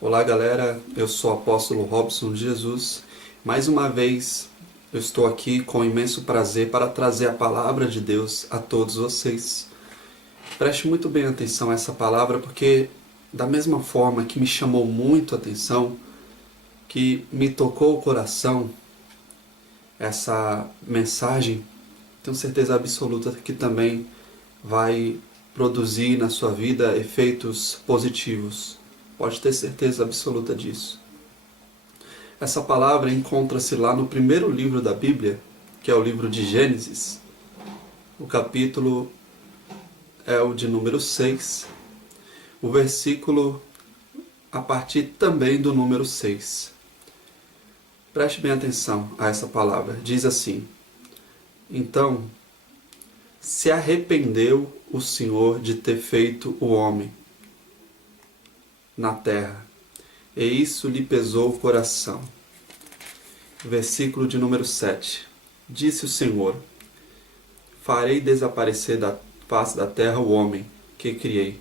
Olá galera, eu sou o apóstolo Robson de Jesus. Mais uma vez eu estou aqui com imenso prazer para trazer a palavra de Deus a todos vocês. Preste muito bem atenção a essa palavra porque da mesma forma que me chamou muito a atenção, que me tocou o coração, essa mensagem, tenho certeza absoluta que também vai produzir na sua vida efeitos positivos. Pode ter certeza absoluta disso. Essa palavra encontra-se lá no primeiro livro da Bíblia, que é o livro de Gênesis. O capítulo é o de número 6, o versículo a partir também do número 6. Preste bem atenção a essa palavra. Diz assim: Então se arrependeu o Senhor de ter feito o homem na terra, e isso lhe pesou o coração. Versículo de número 7. Disse o Senhor: Farei desaparecer da face da terra o homem que criei,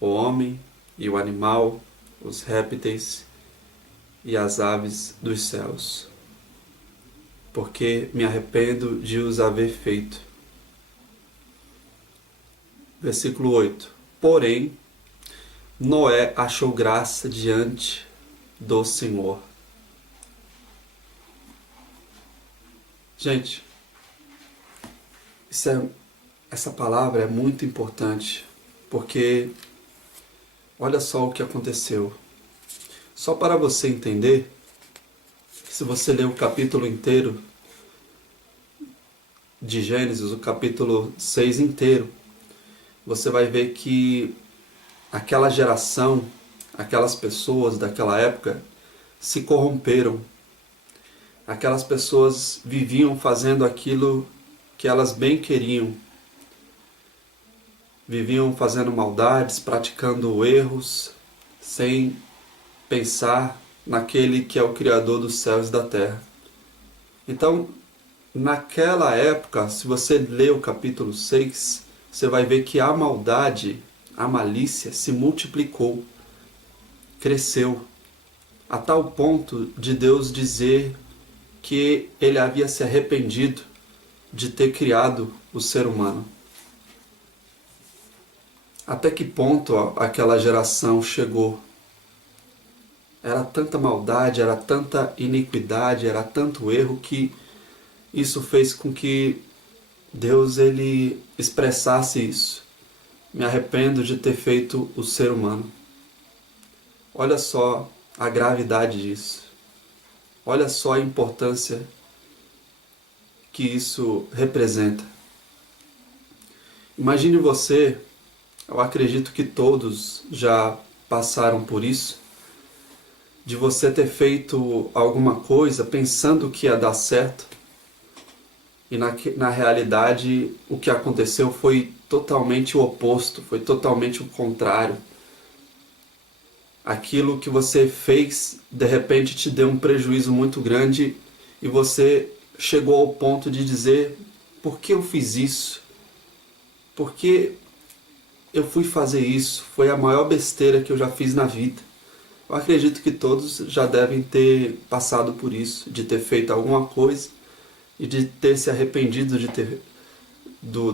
o homem e o animal, os répteis e as aves dos céus, porque me arrependo de os haver feito. Versículo 8. Porém, Noé achou graça diante do Senhor. Gente, essa palavra é muito importante, porque olha só o que aconteceu. Só para você entender, se você ler o capítulo inteiro de Gênesis, o capítulo 6 inteiro, você vai ver que aquela geração, aquelas pessoas daquela época se corromperam. Aquelas pessoas viviam fazendo aquilo que elas bem queriam. Viviam fazendo maldades, praticando erros, sem pensar naquele que é o Criador dos céus e da terra. Então, naquela época, se você ler o capítulo 6, você vai ver que a maldade, a malícia se multiplicou, cresceu, a tal ponto de Deus dizer que ele havia se arrependido de ter criado o ser humano. Até que ponto aquela geração chegou? Era tanta maldade, era tanta iniquidade, era tanto erro que isso fez com que Deus ele expressasse isso. Me arrependo de ter feito o ser humano. Olha só a gravidade disso. Olha só a importância que isso representa. Imagine você, eu acredito que todos já passaram por isso, de você ter feito alguma coisa pensando que ia dar certo, e na realidade o que aconteceu foi totalmente o oposto, foi totalmente o contrário. Aquilo que você fez, de repente, te deu um prejuízo muito grande e você chegou ao ponto de dizer: por que eu fiz isso? Por que eu fui fazer isso? Foi a maior besteira que eu já fiz na vida. Eu acredito que todos já devem ter passado por isso, de ter feito alguma coisa e de ter se arrependido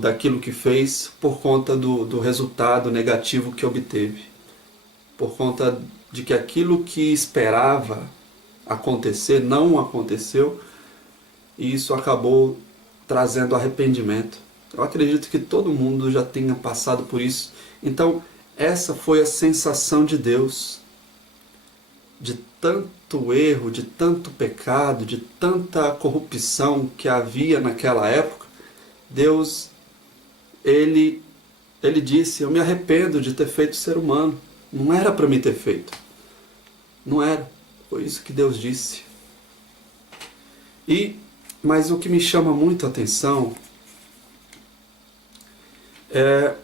daquilo que fez por conta do resultado negativo que obteve. Por conta de que aquilo que esperava acontecer não aconteceu, e isso acabou trazendo arrependimento. Eu acredito que todo mundo já tenha passado por isso. Então, essa foi a sensação de Deus, de tanto erro, de tanto pecado, de tanta corrupção que havia naquela época. Deus, ele disse: eu me arrependo de ter feito ser humano. Não era para me ter feito. Não era. Foi isso que Deus disse. Mas o que me chama muito a atenção é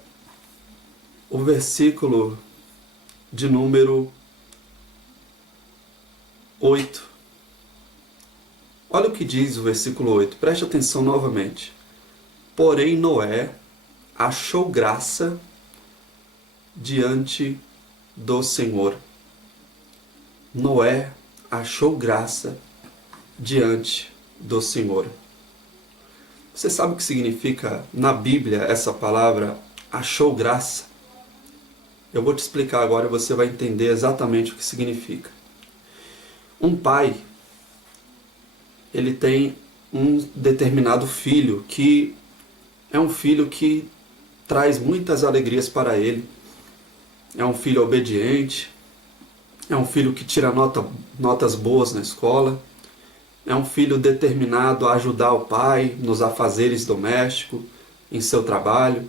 o versículo de número 8. Olha o que diz o versículo 8. Preste atenção novamente. Porém Noé achou graça diante do Senhor. Noé achou graça diante do Senhor. Você sabe o que significa na Bíblia essa palavra achou graça? Eu vou te explicar agora e você vai entender exatamente o que significa. Um pai, ele tem um determinado filho que é um filho que traz muitas alegrias para ele. É um filho obediente, é um filho que tira notas boas na escola, é um filho determinado a ajudar o pai nos afazeres domésticos, em seu trabalho.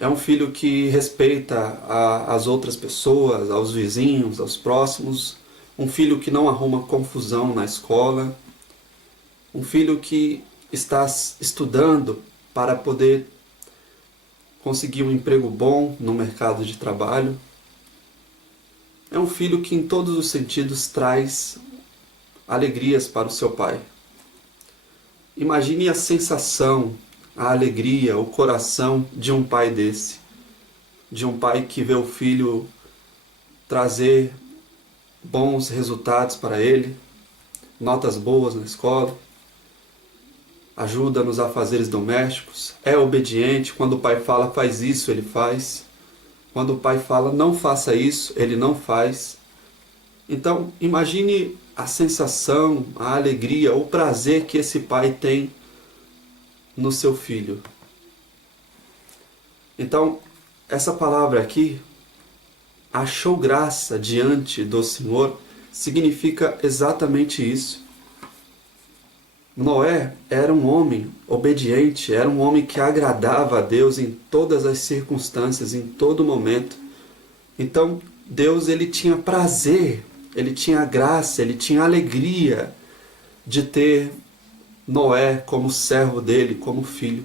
É um filho que respeita as outras pessoas, aos vizinhos, aos próximos. Um filho que não arruma confusão na escola. Um filho que está estudando para poder conseguir um emprego bom no mercado de trabalho. É um filho que em todos os sentidos traz alegrias para o seu pai. Imagine a sensação, a alegria, o coração de um pai desse. De um pai que vê o filho trazer bons resultados para ele, notas boas na escola, ajuda nos afazeres domésticos, é obediente, quando o pai fala faz isso, ele faz. Quando o pai fala não faça isso, ele não faz. Então, imagine a sensação, a alegria, o prazer que esse pai tem no seu filho. Então, essa palavra aqui, achou graça diante do Senhor, significa exatamente isso. Noé era um homem obediente, era um homem que agradava a Deus em todas as circunstâncias, em todo momento. Então, Deus ele tinha prazer, ele tinha graça, ele tinha alegria de ter Noé como servo dele, como filho.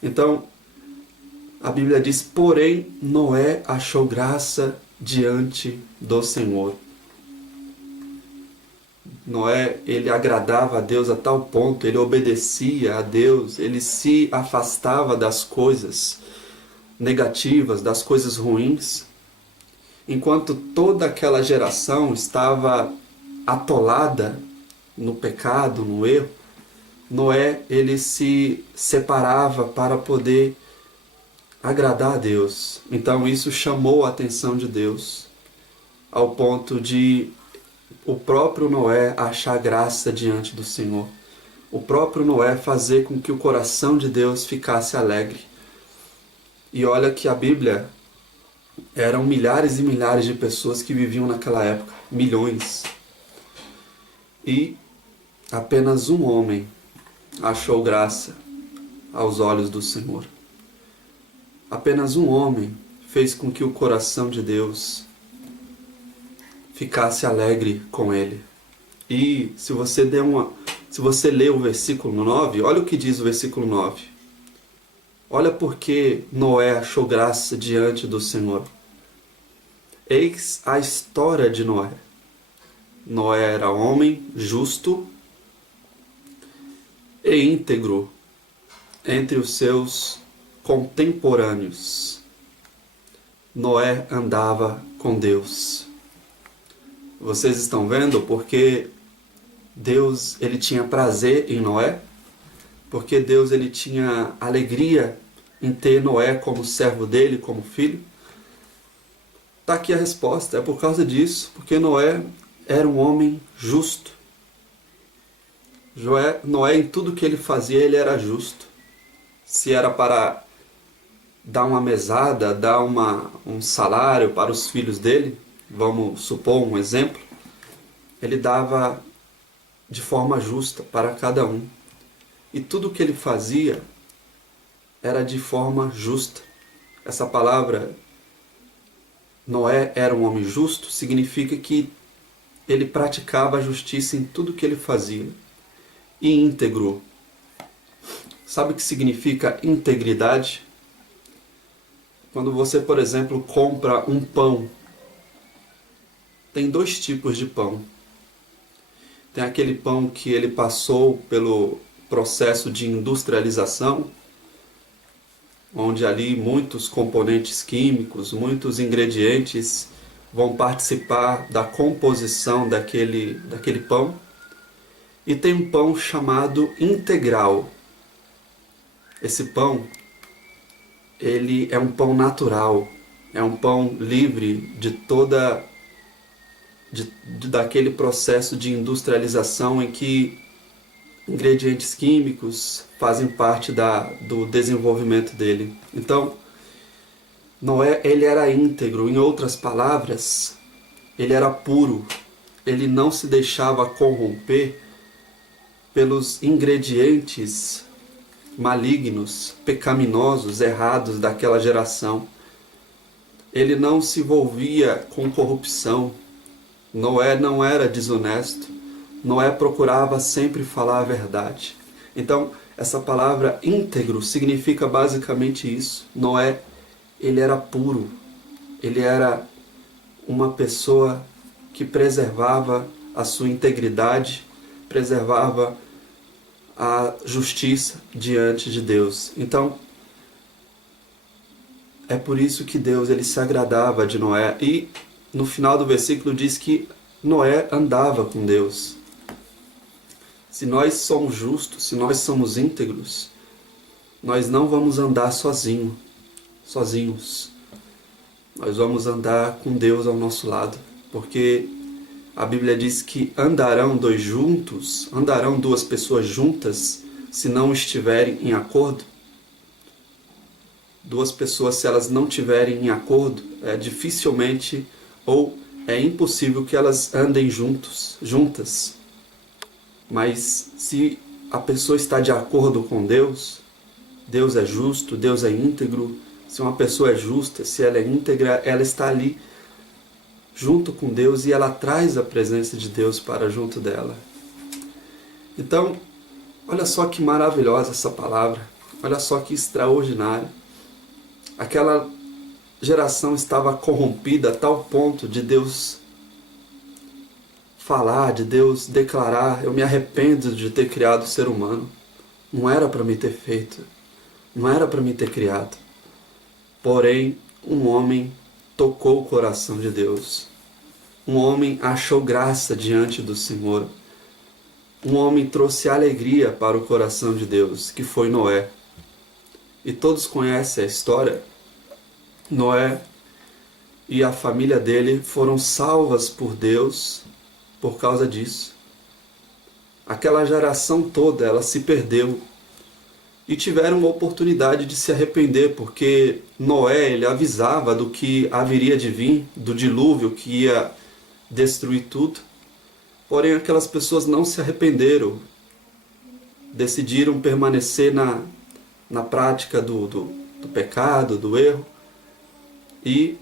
Então, a Bíblia diz, porém, Noé achou graça diante do Senhor. Noé, ele agradava a Deus a tal ponto, ele obedecia a Deus, ele se afastava das coisas negativas, das coisas ruins, enquanto toda aquela geração estava atolada no pecado, no erro. Noé, ele se separava para poder agradar a Deus. Então isso chamou a atenção de Deus, ao ponto de o próprio Noé achar graça diante do Senhor. O próprio Noé fazer com que o coração de Deus ficasse alegre. E olha que a Bíblia eram milhares e milhares de pessoas que viviam naquela época, milhões. E apenas um homem achou graça aos olhos do Senhor. Apenas um homem fez com que o coração de Deus ficasse alegre com ele. E se você ler o versículo 9, olha o que diz o versículo 9. Olha porque Noé achou graça diante do Senhor. Eis a história de Noé. Noé era homem justo e íntegro entre os seus contemporâneos. Noé andava com Deus. Vocês estão vendo porque Deus ele tinha prazer em Noé? Porque Deus ele tinha alegria em ter Noé como servo dele, como filho? Está aqui a resposta, é por causa disso, porque Noé era um homem justo. Noé, em tudo que ele fazia, ele era justo. Se era para dar uma mesada, dar um salário para os filhos dele, vamos supor um exemplo, ele dava de forma justa para cada um. E tudo que ele fazia era de forma justa. Essa palavra, Noé era um homem justo, significa que ele praticava a justiça em tudo que ele fazia. E íntegro. Sabe o que significa integridade? Quando você, por exemplo, compra um pão, tem dois tipos de pão. Tem aquele pão que ele passou pelo processo de industrialização, onde ali muitos componentes químicos, muitos ingredientes vão participar da composição daquele pão. E tem um pão chamado integral. Esse pão, ele é um pão natural, é um pão livre de daquele processo de industrialização em que ingredientes químicos fazem parte do desenvolvimento dele. Então, Noé, ele era íntegro, em outras palavras, ele era puro, ele não se deixava corromper pelos ingredientes malignos, pecaminosos, errados daquela geração. Ele não se envolvia com corrupção. Noé não era desonesto. Noé procurava sempre falar a verdade. Então, essa palavra íntegro significa basicamente isso. Noé, ele era puro. Ele era uma pessoa que preservava a sua integridade, preservava a justiça diante de Deus. Então, é por isso que Deus ele se agradava de Noé. E no final do versículo diz que Noé andava com Deus. Se nós somos justos, se nós somos íntegros, nós não vamos andar sozinhos. Nós vamos andar com Deus ao nosso lado, porque a Bíblia diz que andarão duas pessoas juntas, se não estiverem em acordo. Duas pessoas, se elas não estiverem em acordo, dificilmente ou é impossível que elas andem juntas. Mas se a pessoa está de acordo com Deus, Deus é justo, Deus é íntegro. Se uma pessoa é justa, se ela é íntegra, ela está ali junto com Deus e ela traz a presença de Deus para junto dela. Então, olha só que maravilhosa essa palavra, olha só que extraordinário. Aquela geração estava corrompida a tal ponto de Deus falar, de Deus declarar: eu me arrependo de ter criado o ser humano. Não era para me ter feito, não era para me ter criado. Porém, um homem tocou o coração de Deus. Um homem achou graça diante do Senhor. Um homem trouxe alegria para o coração de Deus, que foi Noé. E todos conhecem a história. Noé e a família dele foram salvas por Deus por causa disso. Aquela geração toda, ela se perdeu. E tiveram uma oportunidade de se arrepender, porque Noé ele avisava do que haveria de vir, do dilúvio que ia destruir tudo. Porém, aquelas pessoas não se arrependeram, decidiram permanecer na prática do pecado, do erro. E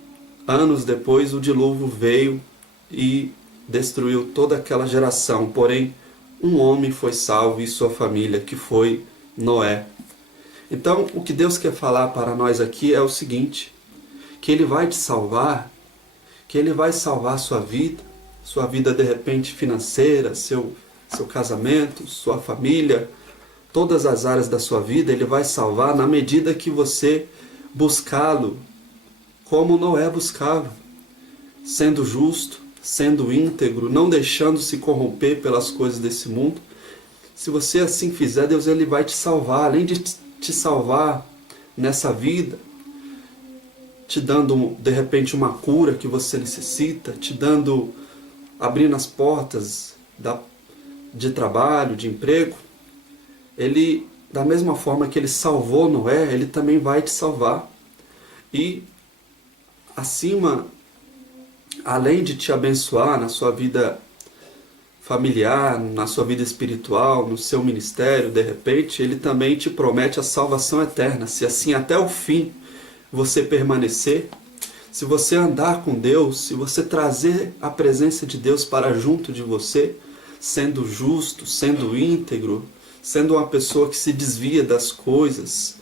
anos depois o dilúvio veio e destruiu toda aquela geração. Porém, um homem foi salvo e sua família, que foi Noé. Então, o que Deus quer falar para nós aqui é o seguinte: que Ele vai te salvar, que Ele vai salvar sua vida de repente financeira, seu casamento, sua família, todas as áreas da sua vida. Ele vai salvar na medida que você buscá-lo como Noé buscava, sendo justo, sendo íntegro, não deixando se corromper pelas coisas desse mundo. Se você assim fizer, Deus ele vai te salvar, além de te salvar nessa vida, te dando de repente uma cura que você necessita, abrindo as portas de trabalho, de emprego. Ele, da mesma forma que ele salvou Noé, ele também vai te salvar. E além de te abençoar na sua vida familiar, na sua vida espiritual, no seu ministério, de repente, ele também te promete a salvação eterna. Se assim até o fim você permanecer, se você andar com Deus, se você trazer a presença de Deus para junto de você, sendo justo, sendo íntegro, sendo uma pessoa que se desvia das coisas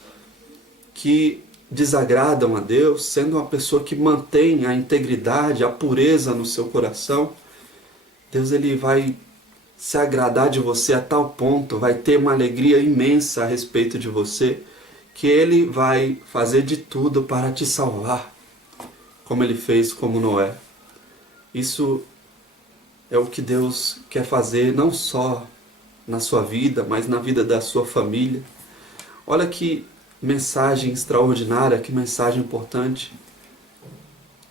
que desagradam a Deus, sendo uma pessoa que mantém a integridade, a pureza no seu coração, Deus ele vai se agradar de você a tal ponto, vai ter uma alegria imensa a respeito de você, que Ele vai fazer de tudo para te salvar, como Ele fez como Noé. Isso é o que Deus quer fazer não só na sua vida, mas na vida da sua família. Olha que mensagem extraordinária, que mensagem importante,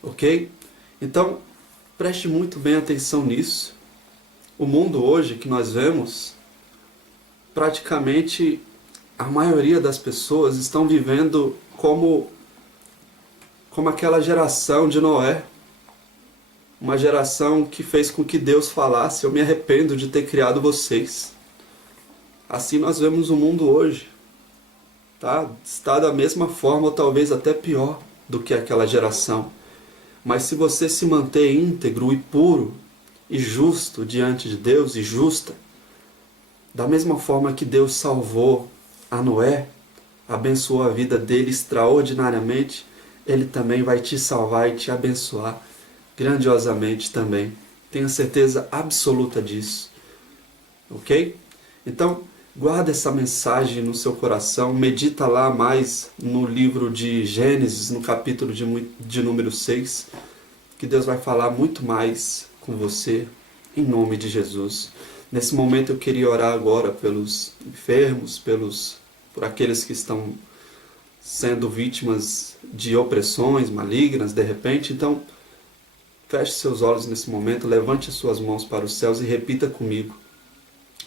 ok? Então, preste muito bem atenção nisso. O mundo hoje que nós vemos, praticamente a maioria das pessoas estão vivendo como aquela geração de Noé. Uma geração que fez com que Deus falasse: eu me arrependo de ter criado vocês. Assim nós vemos o mundo hoje. Tá? Está da mesma forma ou talvez até pior do que aquela geração. Mas se você se manter íntegro e puro e justo diante de Deus, e justa, da mesma forma que Deus salvou a Noé, abençoou a vida dele extraordinariamente, Ele também vai te salvar e te abençoar grandiosamente também. Tenha certeza absoluta disso. Ok? Então, guarda essa mensagem no seu coração, medita lá mais no livro de Gênesis, no capítulo de número 6, que Deus vai falar muito mais com você, em nome de Jesus. Nesse momento eu queria orar agora pelos enfermos, por aqueles que estão sendo vítimas de opressões malignas de repente. Então, feche seus olhos nesse momento, levante as suas mãos para os céus e repita comigo.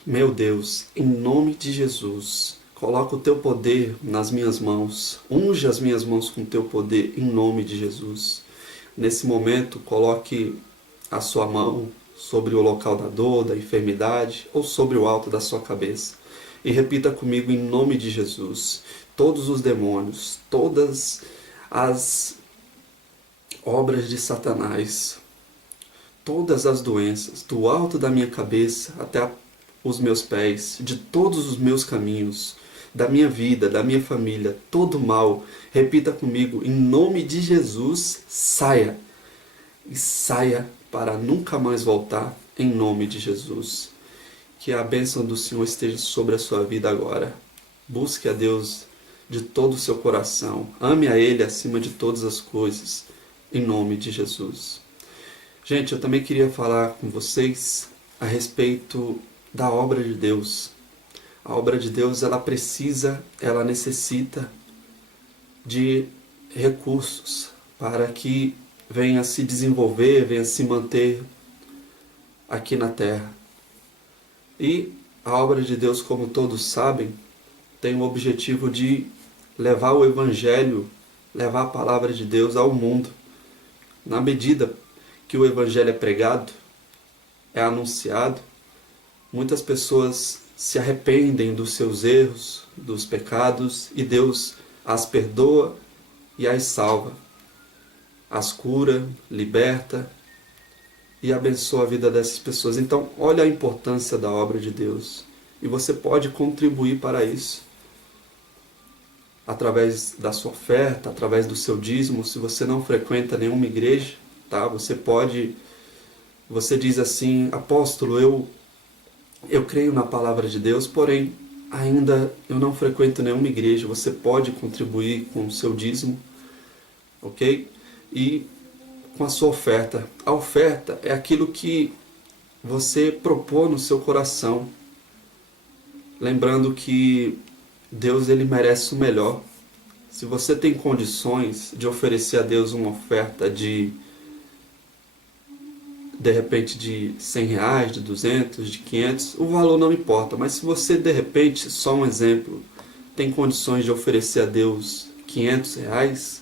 Meu Deus, em nome de Jesus, coloca o teu poder nas minhas mãos, unge as minhas mãos com o teu poder em nome de Jesus. Nesse momento, coloque a sua mão sobre o local da dor, da enfermidade ou sobre o alto da sua cabeça. E repita comigo em nome de Jesus. Todos os demônios, todas as obras de Satanás, todas as doenças, do alto da minha cabeça até os meus pés, de todos os meus caminhos, da minha vida, da minha família, todo mal, repita comigo, em nome de Jesus, saia. E saia para nunca mais voltar, em nome de Jesus. Que a bênção do Senhor esteja sobre a sua vida agora. Busque a Deus de todo o seu coração. Ame a Ele acima de todas as coisas, em nome de Jesus. Gente, eu também queria falar com vocês a respeito da obra de Deus. A obra de Deus, ela necessita de recursos para que venha se desenvolver, venha se manter aqui na terra. E a obra de Deus, como todos sabem, tem o objetivo de levar o Evangelho, levar a palavra de Deus ao mundo. Na medida que o Evangelho é pregado, é anunciado, muitas pessoas se arrependem dos seus erros, dos pecados, e Deus as perdoa e as salva. As cura, liberta e abençoa a vida dessas pessoas. Então, olha a importância da obra de Deus. E você pode contribuir para isso. Através da sua oferta, através do seu dízimo. Se você não frequenta nenhuma igreja, tá? Você diz assim: apóstolo, eu creio na palavra de Deus, porém ainda eu não frequento nenhuma igreja. Você pode contribuir com o seu dízimo, ok? E com a sua oferta. A oferta é aquilo que você propôs no seu coração. Lembrando que Deus, ele merece o melhor. Se você tem condições de oferecer a Deus uma oferta de repente de R$100, de 200, de 500, o valor não importa. Mas se você de repente, só um exemplo, tem condições de oferecer a Deus R$500,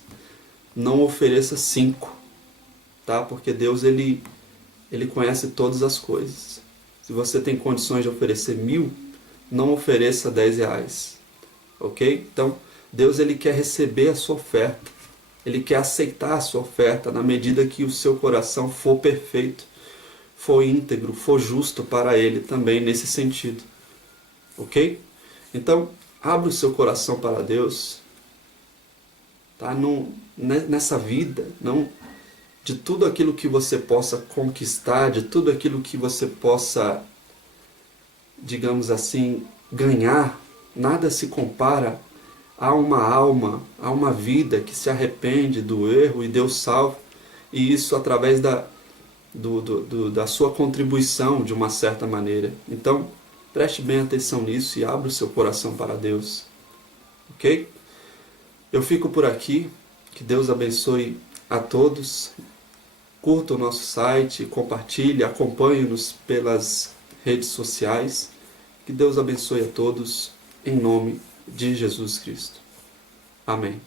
não ofereça 5, tá? Porque Deus, ele conhece todas as coisas. Se você tem condições de oferecer 1.000, não ofereça R$10, ok? Então, Deus, ele quer receber a sua oferta. Ele quer aceitar a sua oferta na medida que o seu coração for perfeito, for íntegro, for justo para Ele também nesse sentido. Ok? Então, abra o seu coração para Deus. Tá? Nessa vida, não, de tudo aquilo que você possa conquistar, de tudo aquilo que você possa, digamos assim, ganhar, nada se compara a uma alma, a uma vida que se arrepende do erro e Deus salva, e isso através da da sua contribuição de uma certa maneira. Então, preste bem atenção nisso e abra o seu coração para Deus. Ok? Eu fico por aqui. Que Deus abençoe a todos. Curta o nosso site, compartilhe, acompanhe-nos pelas redes sociais. Que Deus abençoe a todos, em nome de Jesus Cristo. Amém.